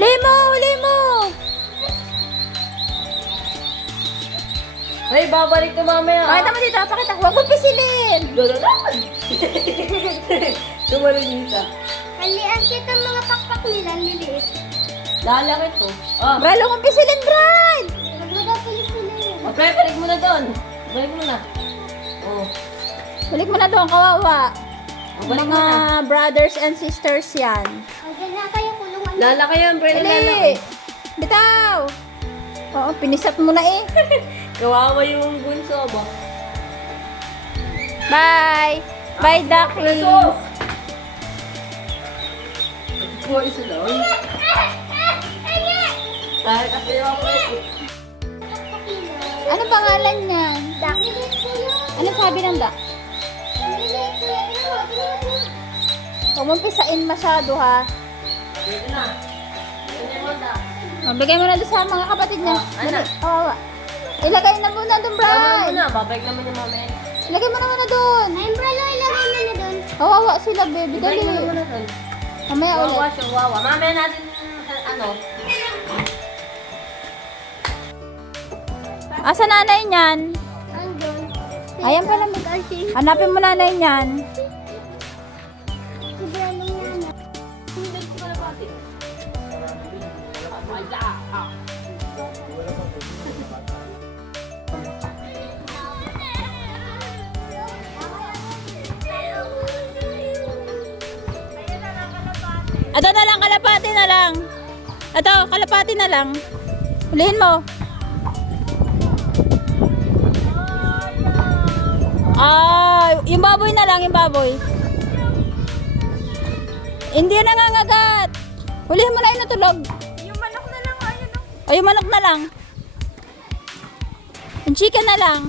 Huli mo! Huli mo! Ay, babalik ka mamaya. Pakita mo dito. Pakita. Huwag mo pisilin. Gano'n. Tumalun isa. Ang cute ang mga pakpak nila, ang liliit. Lalakit ko. Oh. Bral, huwag mo pisilin, Bral! Huwag mo daw pilis nila yun. Oh, balik mo na doon. Balik mo na. Oh. Balik mo na doon, kawawa. Oh, balik mo Mga na. brothers and sisters yan. Ang ganda kayo kulungan. Lalaki yan, Bren. Dali! Lalaki. Bitaw! Oo, pinisap mo na eh. Kawawa yung bunso ba? Bye! Bye, ducklings! Po, isa lang. Kahit kasi yung ako Ano pangalan niyan? Liliit ko yun. Ano sabi ng duck? Liliit ko yun. Huwag mong pisain masyado ha. Dito na. Ganyan mo na. Bigay mo na doon sa mga kapatid niya. Oh, anak. Oo. Ilagay na muna doon, Tama mo Bray. na. Babalik naman yung mamaya. Ilagay mo na muna doon. Ay, umbrella, ilagay mo na doon. Kawawa sila, baby. Babalik naman Dali. muna doon. Mamaya Wawa ulit. siya, wawa. Mamaya natin, ano. Asa nanay niyan? Andun. Ayan pala. Kasi, Hanapin mo nanay niyan. sobrang yan. Ito na lang, kalapati na lang. Ito, kalapati na lang. Hulihin mo. Yung baboy na lang, yung baboy. Hindi na nangangagat. Hulihin mo na yung natulog. Yung manok na lang, ayun. O, yung manok na lang. Yung chicken na lang.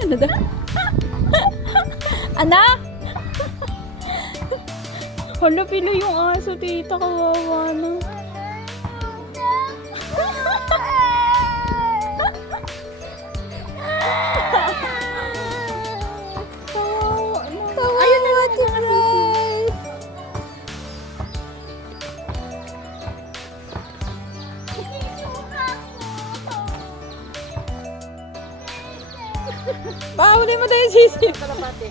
Ano daw? Ano? Hala, pino yung aso, tita. Kawawa na. Kawawa na. Ayun na nga, Bray. Pahuli mo tayo sisi. Kalapati.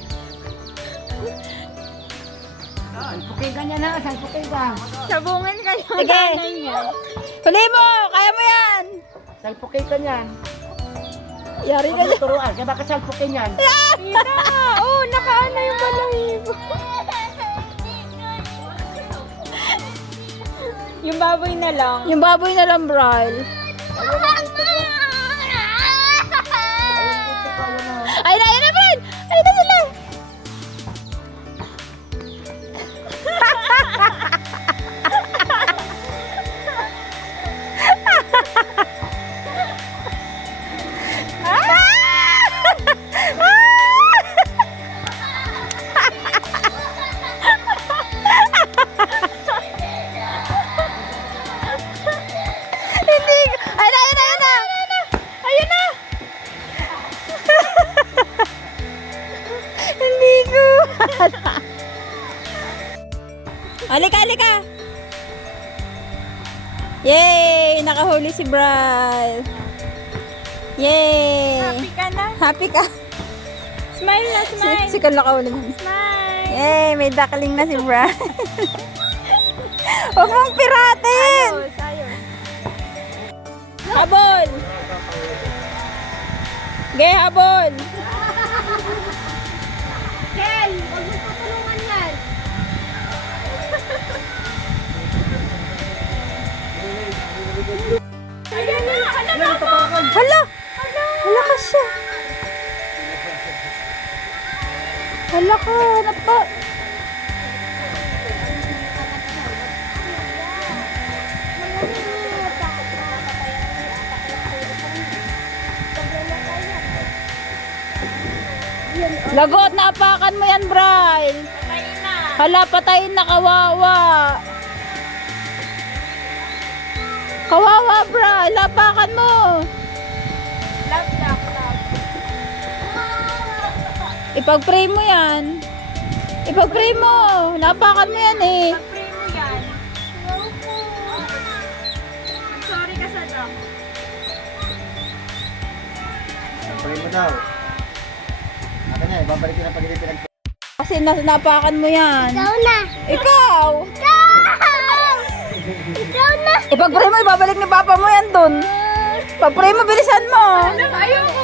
Salpukin ka niya na, salpukin ka. Sabungan kayo. Sige. Huli mo. Kaya mo yan. Salpukin ka niyan. Yari ka Huwag mo turuan, kaya baka salpukin yan. Tita. Oh, nakaano yung balahibo. Yung baboy na lang. Yung baboy na lang, Bral. Ayun na, Bral. Ayun na sila. Hindi. Ayun na. Ayun na. Hindi ko. Halika. Yay! Nakahuli si Bral. Yay! Happy ka na? Happy ka? Smile na, smile. Si Carl nakahuli. Smile. Yay! May duckling na si Bral. Huwag mong piratin! Ayos. Habol! Gay, habol! Kel, huwag mo tutulungan yan. Ayan na, alam mo po. Hala! Hala ka siya! Hala ka! Hanap pa! Lagot, naapakan mo yan, Bral! Patayin na. Hala, patayin na, kawawa! Kawawa, Bral! Lapakan mo! Love. Ipag-pray mo yan. Ipag-pray mo. Napakan mo yan eh. Pag-pray mo yan. Sorry ka sa dog. Pray mo daw. Akin na, babalik ko na pag hindi pinag Kasi napakan mo yan. Ikaw na. Ikaw! Ikaw na. Ipag-pray mo, ibabalik ni Papa mo yan dun. Pag-pray mo, bilisan mo. Ayoko.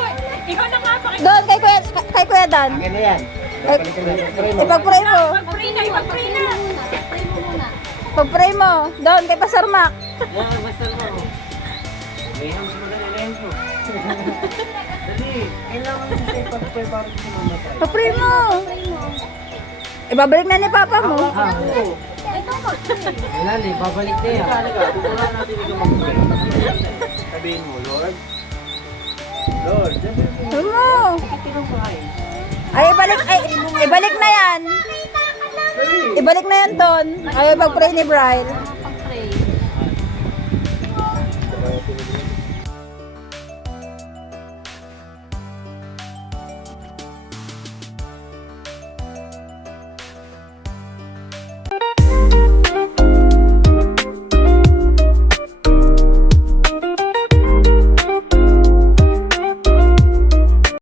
Ikaw na nga Doon, kay Kuya Dan. Akin na yan. Babalik ko na pray mo. Ipag-pray mo. Pag-pray na. Pag-pray na. Pag-pray mo. Doon, kay Pastor Mac. Yan, basta mo. Leham mo dali, leham mo. Dali, kailangan mo sa ipag-pray para sa mama tayo. Pag-pray mo. Ibabalik na ni Papa mo. Lali, babalik na yan. Tuturuan natin ikaw mag-pray. Sabihin mo, Lord. Lord, Sabi mo. Ay, ibalik na yan. Ibalik na yan doon. Ay, pag-pray ni Brian.